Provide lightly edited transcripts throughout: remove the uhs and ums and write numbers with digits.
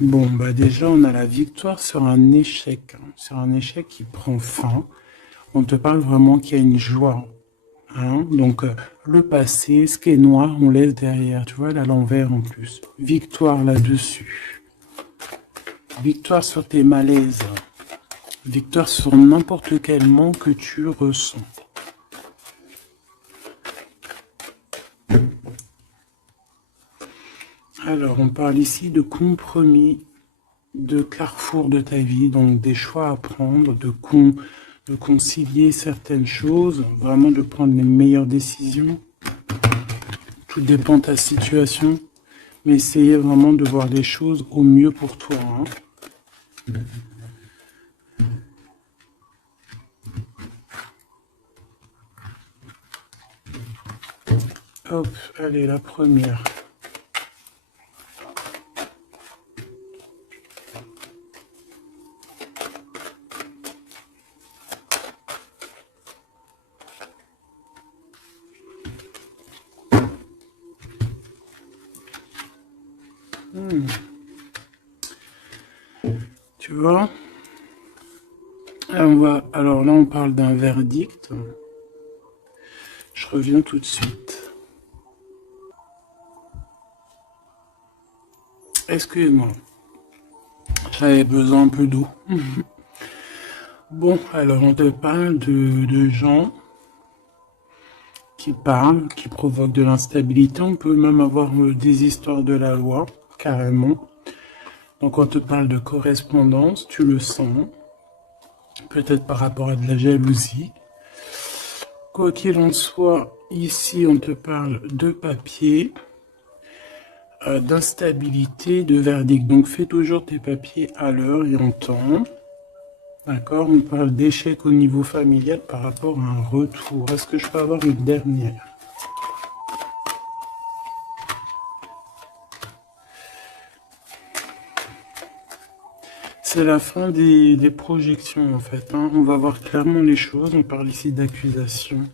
Bon, bah déjà, on a la victoire sur un échec, hein, sur un échec qui prend fin. On te parle vraiment qu'il y a une joie, hein. Donc, le passé, ce qui est noir, on laisse derrière. Tu vois, là, l'envers en plus. Victoire là-dessus. Victoire sur tes malaises. Victoire sur n'importe quel manque que tu ressens. Alors, on parle ici de compromis, de carrefour de ta vie, donc des choix à prendre, de concilier certaines choses, vraiment de prendre les meilleures décisions. Tout dépend de ta situation, mais essayez vraiment de voir les choses au mieux pour toi, hein. Hop, allez, la première. Tu vois? Alors là, on parle d'un verdict. Je reviens tout de suite. Excuse-moi, j'avais besoin un peu d'eau. Bon, alors on te parle de gens qui parlent, qui provoquent de l'instabilité. On peut même avoir des histoires de la loi, carrément. Donc on te parle de correspondance, tu le sens, peut-être par rapport à de la jalousie. Quoi qu'il en soit, ici on te parle de papier, d'instabilité, de verdict. Donc fais toujours tes papiers à l'heure et en temps. D'accord, on parle d'échec au niveau familial par rapport à un retour. Est-ce que je peux avoir une dernière? C'est la fin des projections en fait, hein. On va voir clairement les choses. On parle ici d'accusation,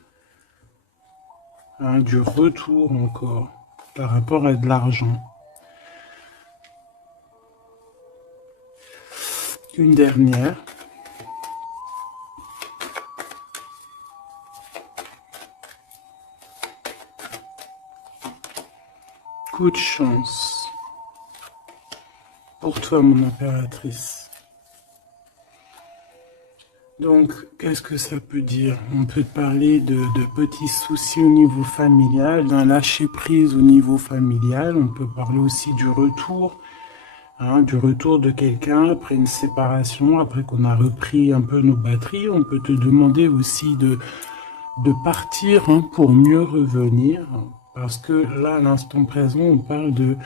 hein, du retour encore par rapport à de l'argent. Une dernière. Coup de chance pour toi, mon impératrice. Donc, qu'est-ce que ça peut dire? On peut parler de petits soucis au niveau familial, d'un lâcher-prise au niveau familial. On peut parler aussi du retour, hein, du retour de quelqu'un après une séparation, après qu'on a repris un peu nos batteries. On peut te demander aussi de partir, hein, pour mieux revenir. Parce que là, à l'instant présent, on parle de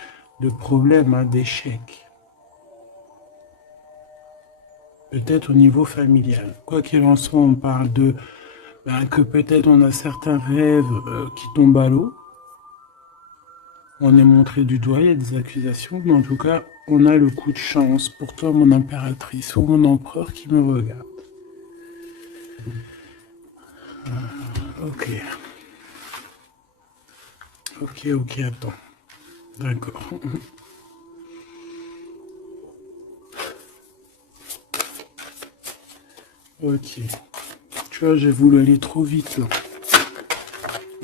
problèmes, hein, d'échecs. Peut-être au niveau familial. Quoi qu'il en soit, on parle que peut-être on a certains rêves qui tombent à l'eau. On est montré du doigt, il y a des accusations, mais en tout cas, on a le coup de chance pour toi, mon impératrice, ou mon empereur qui me regarde. Ok. Ok, attends. D'accord. Ok. Tu vois, j'ai voulu aller trop vite là.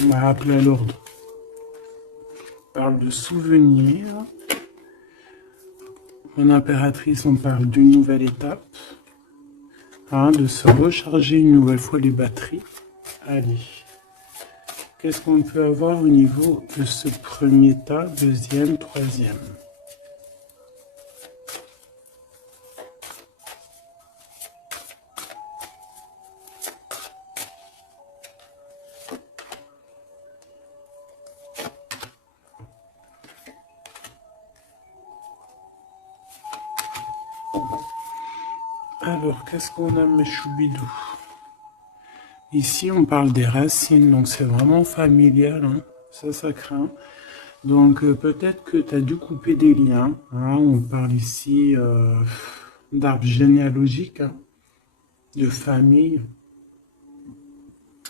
On m'a rappelé à l'ordre. On parle de souvenirs. Mon impératrice, on parle d'une nouvelle étape, hein, de se recharger une nouvelle fois les batteries. Allez. Qu'est-ce qu'on peut avoir au niveau de ce premier tas, deuxième, troisième? Alors, qu'est-ce qu'on a, mes choubidous? Ici, on parle des racines, donc c'est vraiment familial, hein. Ça craint. Donc, peut-être que tu as dû couper des liens, hein. On parle ici d'arbre généalogique, hein, de famille,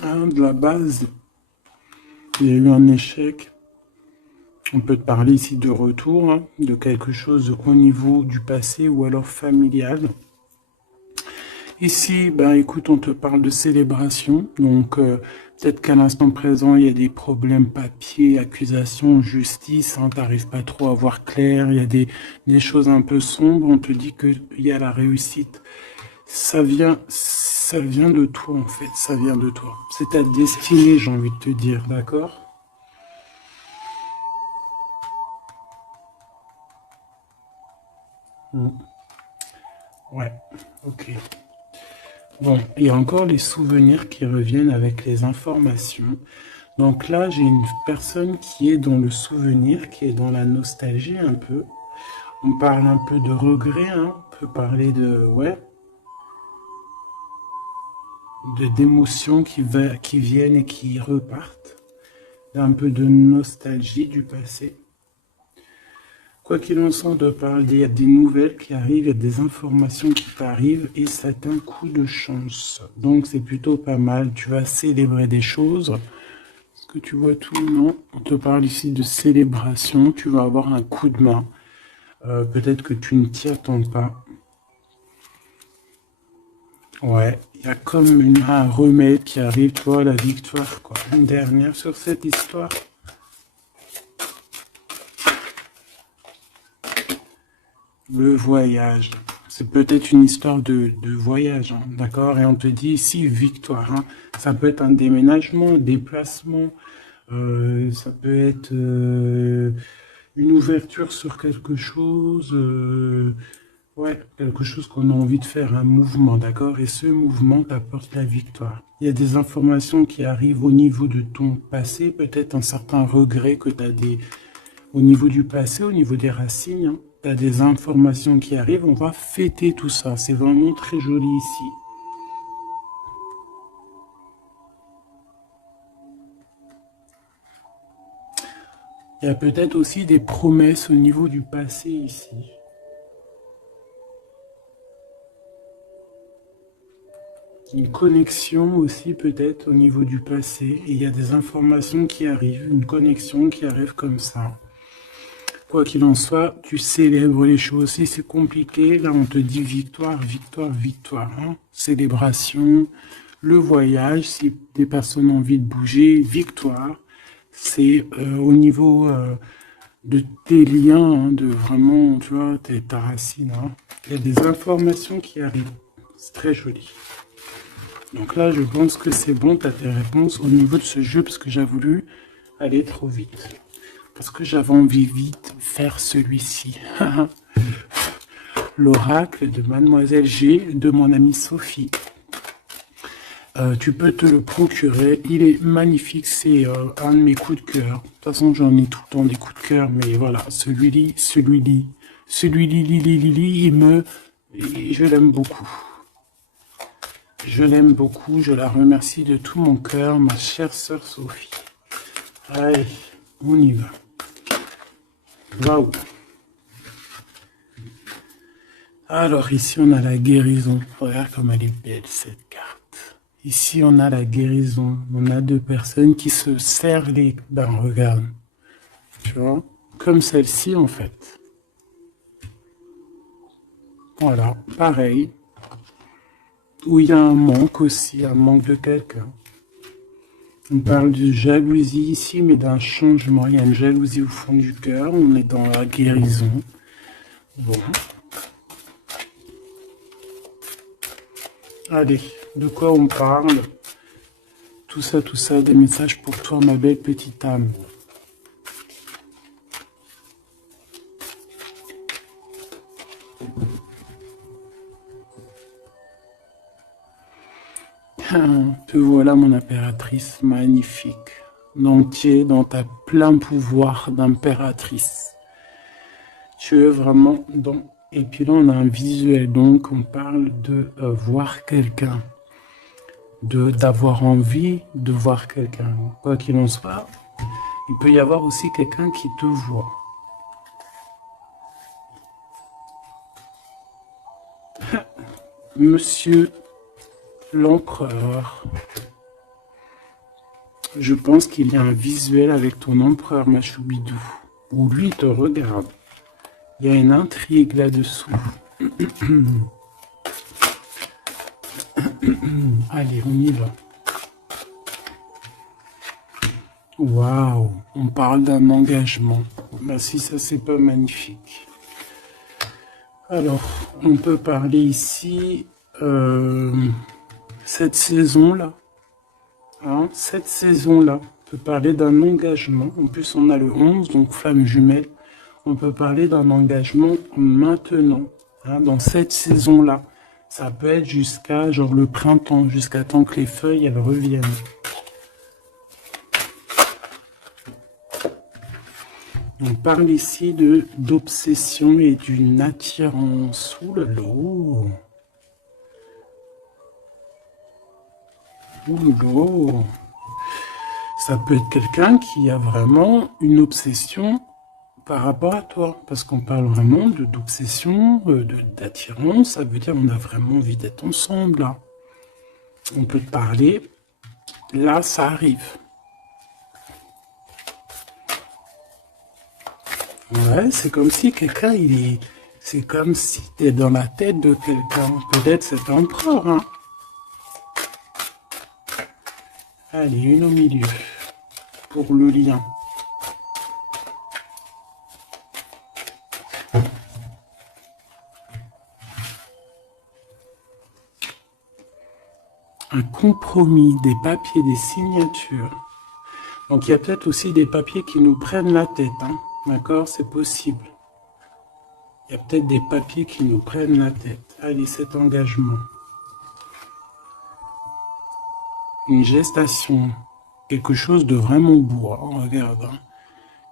hein, de la base. Il y a eu un échec. On peut te parler ici de retour, hein, de quelque chose au niveau du passé ou alors familial. Ici, ben écoute, on te parle de célébration. Donc, peut-être qu'à l'instant présent, il y a des problèmes papier, accusations, justice. Hein, t'arrives pas trop à voir clair. Il y a des choses un peu sombres. On te dit qu'il y a la réussite. Ça vient de toi, en fait. Ça vient de toi. C'est ta destinée, j'ai envie de te dire. D'accord? Ouais. Ok. Bon, il y a encore les souvenirs qui reviennent avec les informations. Donc là, j'ai une personne qui est dans le souvenir, qui est dans la nostalgie un peu. On parle un peu de regret, hein. On peut parler de, ouais, d'émotions qui viennent et qui repartent. Un peu de nostalgie du passé. Quoi qu'il en soit, de parler, il y a des nouvelles qui arrivent, il y a des informations qui t'arrivent et c'est un coup de chance. Donc c'est plutôt pas mal. Tu vas célébrer des choses. Est-ce que tu vois tout? Non. On te parle ici de célébration. Tu vas avoir un coup de main. Peut-être que tu ne t'y attends pas. Ouais, il y a comme un remède qui arrive, toi, la victoire, quoi. Une dernière sur cette histoire. Le voyage. C'est peut-être une histoire de voyage, hein, d'accord? Et on te dit ici victoire. Hein. Ça peut être un déménagement, un déplacement. Ça peut être une ouverture sur quelque chose. Ouais, quelque chose qu'on a envie de faire, un mouvement, d'accord? Et ce mouvement t'apporte la victoire. Il y a des informations qui arrivent au niveau de ton passé, peut-être un certain regret que tu as au niveau du passé, au niveau des racines. Hein. Tu as des informations qui arrivent, on va fêter tout ça. C'est vraiment très joli ici. Il y a peut-être aussi des promesses au niveau du passé ici. Une connexion aussi peut-être au niveau du passé. Et il y a des informations qui arrivent, une connexion qui arrive comme ça. Quoi qu'il en soit, tu célèbres les choses. Si c'est compliqué, là on te dit victoire, victoire, victoire. Hein. Célébration, le voyage, si des personnes ont envie de bouger, victoire. C'est au niveau de tes liens, hein, de vraiment, tu vois, ta racine. Hein. Il y a des informations qui arrivent. C'est très joli. Donc là, je pense que c'est bon, tu as tes réponses au niveau de ce jeu, parce que j'ai voulu aller trop vite. Parce que j'avais envie vite faire celui-ci. L'oracle de Mademoiselle G de mon amie Sophie. Tu peux te le procurer. Il est magnifique. C'est un de mes coups de cœur. De toute façon, j'en ai tout le temps des coups de cœur. Mais voilà, celui-là, je l'aime beaucoup. Je l'aime beaucoup. Je la remercie de tout mon cœur, ma chère sœur Sophie. Allez, on y va. Waouh. Alors ici on a la guérison. Regarde comme elle est belle cette carte. Ici on a la guérison. On a deux personnes qui se serrent les... Ben regarde. Tu vois? Comme celle-ci en fait. Voilà, pareil. Où il y a un manque aussi, un manque de quelqu'un. On parle de jalousie ici, mais d'un changement. Il y a une jalousie au fond du cœur. On est dans la guérison. Bon. Allez, de quoi on parle? Tout ça, des messages pour toi, ma belle petite âme. Te voilà, mon impératrice magnifique. Donc, tu es dans ta plein pouvoir d'impératrice. Tu es vraiment dans... Et puis là, on a un visuel, donc on parle de voir quelqu'un. D'avoir envie de voir quelqu'un. Quoi qu'il en soit, il peut y avoir aussi quelqu'un qui te voit. Monsieur l'empereur. Je pense qu'il y a un visuel avec ton empereur, ma choubidou. ou lui te regarde. Il y a une intrigue là-dessous. Allez, on y va. Waouh, on parle d'un engagement. Bah si, ça c'est pas magnifique. Alors, on peut parler ici, cette saison-là. Hein, cette saison-là, on peut parler d'un engagement. En plus, on a le 11, donc flamme jumelle. On peut parler d'un engagement maintenant, hein, dans cette saison-là. Ça peut être jusqu'à genre le printemps, jusqu'à temps que les feuilles elles reviennent. On parle ici d'obsession et d'une attirance. Ouh là là. Ouh là. Ça peut être quelqu'un qui a vraiment une obsession par rapport à toi, parce qu'on parle vraiment d'obsession, d'attirance, ça veut dire on a vraiment envie d'être ensemble, là. On peut te parler, là ça arrive. Ouais, c'est comme si quelqu'un, c'est comme si t'es dans la tête de quelqu'un, peut-être cet empereur, hein. Allez, une au milieu, pour le lien. Un compromis, des papiers, des signatures. Donc il y a peut-être aussi des papiers qui nous prennent la tête, hein. D'accord, c'est possible. Il y a peut-être des papiers qui nous prennent la tête. Allez, cet engagement. Une gestation. Quelque chose de vraiment beau, hein, regarde. Hein.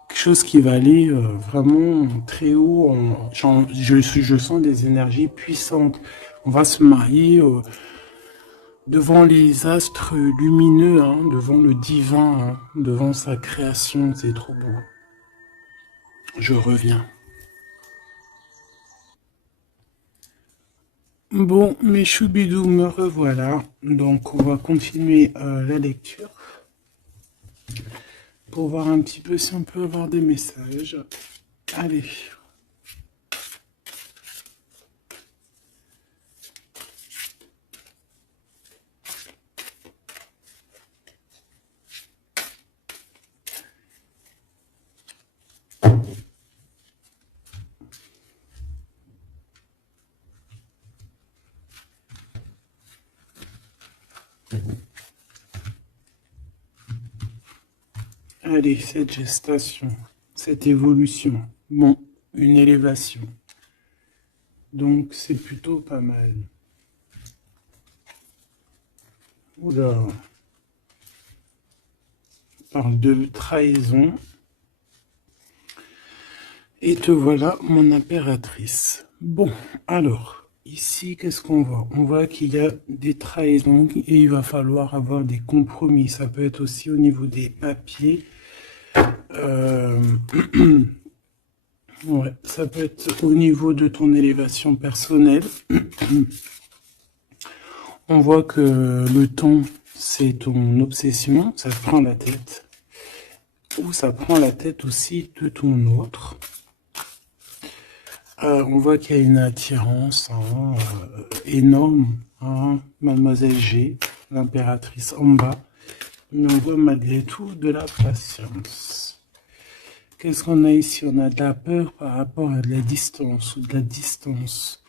Quelque chose qui va aller vraiment très haut. Je sens des énergies puissantes. On va se marier... devant les astres lumineux, hein, devant le divin, hein, devant sa création, c'est trop beau. Je reviens. Bon, mes choubidous, me revoilà. Donc, on va continuer la lecture pour voir un petit peu si on peut avoir des messages. Allez. Allez, cette gestation, cette évolution, bon, une élévation. Donc, c'est plutôt pas mal. Oula. On parle de trahison. Et te voilà, mon impératrice. Bon, alors, ici, qu'est-ce qu'on voit? On voit qu'il y a des trahisons et il va falloir avoir des compromis. Ça peut être aussi au niveau des papiers. Ouais, ça peut être au niveau de ton élévation personnelle. On voit que le temps, c'est ton obsession, ça te prend la tête. Ou ça prend la tête aussi de ton autre. On voit qu'il y a une attirance hein, énorme. Hein, Mademoiselle G, l'impératrice en bas. Mais on voit malgré tout de la patience. Qu'est-ce qu'on a ici? On a de la peur par rapport à de la distance ou de la distance.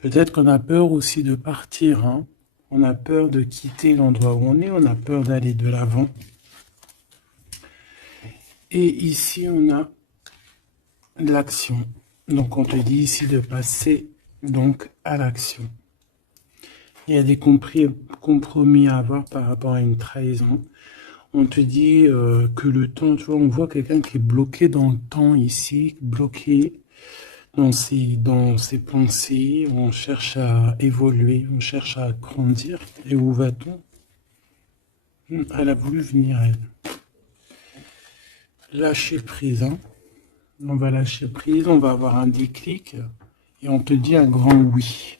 Peut-être qu'on a peur aussi de partir. Hein. On a peur de quitter l'endroit où on est. On a peur d'aller de l'avant. Et ici, on a de l'action. Donc, on te dit ici de passer donc à l'action. Il y a des compromis à avoir par rapport à une trahison. On te dit que le temps, tu vois, on voit quelqu'un qui est bloqué dans le temps ici, bloqué dans ses pensées. On cherche à évoluer, on cherche à grandir. Et où va-t-on? Elle a voulu venir, elle. Lâcher prise, hein. On va lâcher prise, on va avoir un déclic et on te dit un grand oui.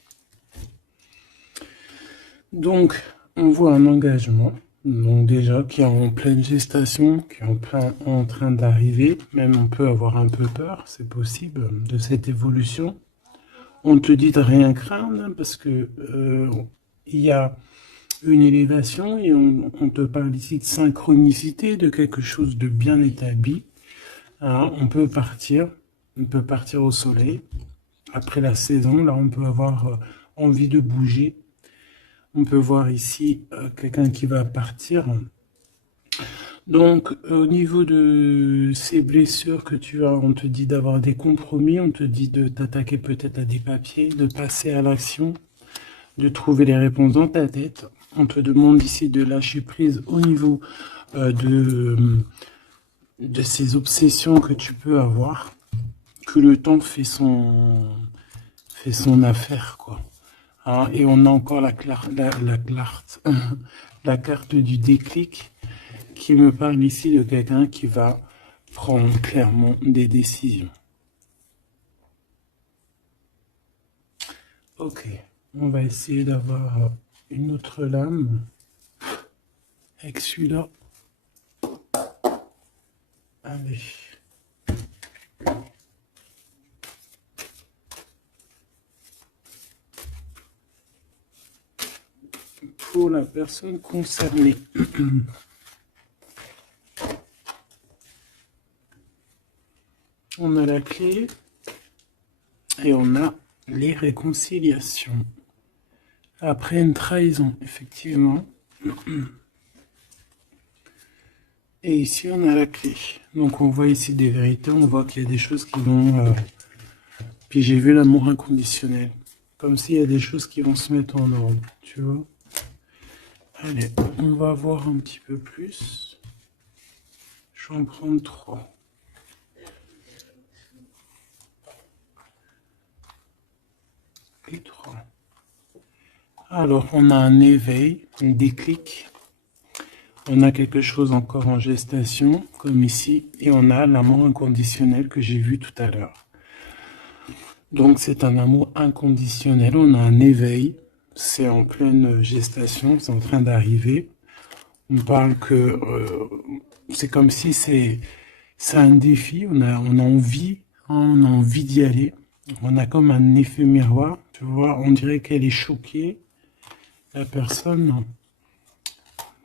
Donc, on voit un engagement. Donc déjà, qui est en pleine gestation, qui est en train d'arriver. Même on peut avoir un peu peur, c'est possible, de cette évolution. On te dit de rien craindre, hein, parce que il y a une élévation et on te parle ici de synchronicité, de quelque chose de bien établi. Hein, on peut partir au soleil. Après la saison, là, on peut avoir envie de bouger. On peut voir ici quelqu'un qui va partir. Donc, au niveau de ces blessures que tu as, on te dit d'avoir des compromis, on te dit de t'attaquer peut-être à des papiers, de passer à l'action, de trouver les réponses dans ta tête. On te demande ici de lâcher prise au niveau euh, de, de ces obsessions que tu peux avoir, que le temps fait son affaire, quoi. Hein, et on a encore la carte du déclic qui me parle ici de quelqu'un qui va prendre clairement des décisions. Ok, on va essayer d'avoir une autre lame avec celui-là. Allez. Pour la personne concernée. On a la clé et on a les réconciliations. Après une trahison, effectivement. Et ici, on a la clé. Donc, on voit ici des vérités. On voit qu'il y a des choses qui vont... Puis j'ai vu l'amour inconditionnel. Comme s'il y a des choses qui vont se mettre en ordre. Tu vois? Allez, on va voir un petit peu plus. Je vais en prendre 3. Et 3. Alors, on a un éveil, un déclic. On a quelque chose encore en gestation, comme ici. Et on a l'amour inconditionnel que j'ai vu tout à l'heure. Donc, c'est un amour inconditionnel. On a un éveil. C'est en pleine gestation. C'est en train d'arriver. On parle que c'est comme si c'est un défi. On a envie, hein, on a envie d'y aller. On a comme un effet miroir. Tu vois, on dirait qu'elle est choquée. La personne,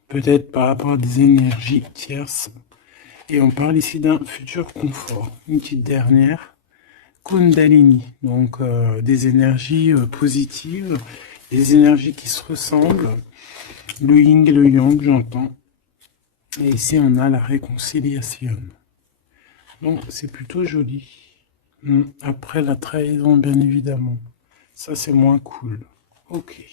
peut-être par rapport à des énergies tierces. Et on parle ici d'un futur confort. Une petite dernière. Kundalini. Donc des énergies positives. Des énergies qui se ressemblent. Le yin et le yang, j'entends. Et ici, on a la réconciliation. Donc, c'est plutôt joli. Après la trahison, bien évidemment. Ça, c'est moins cool. Ok.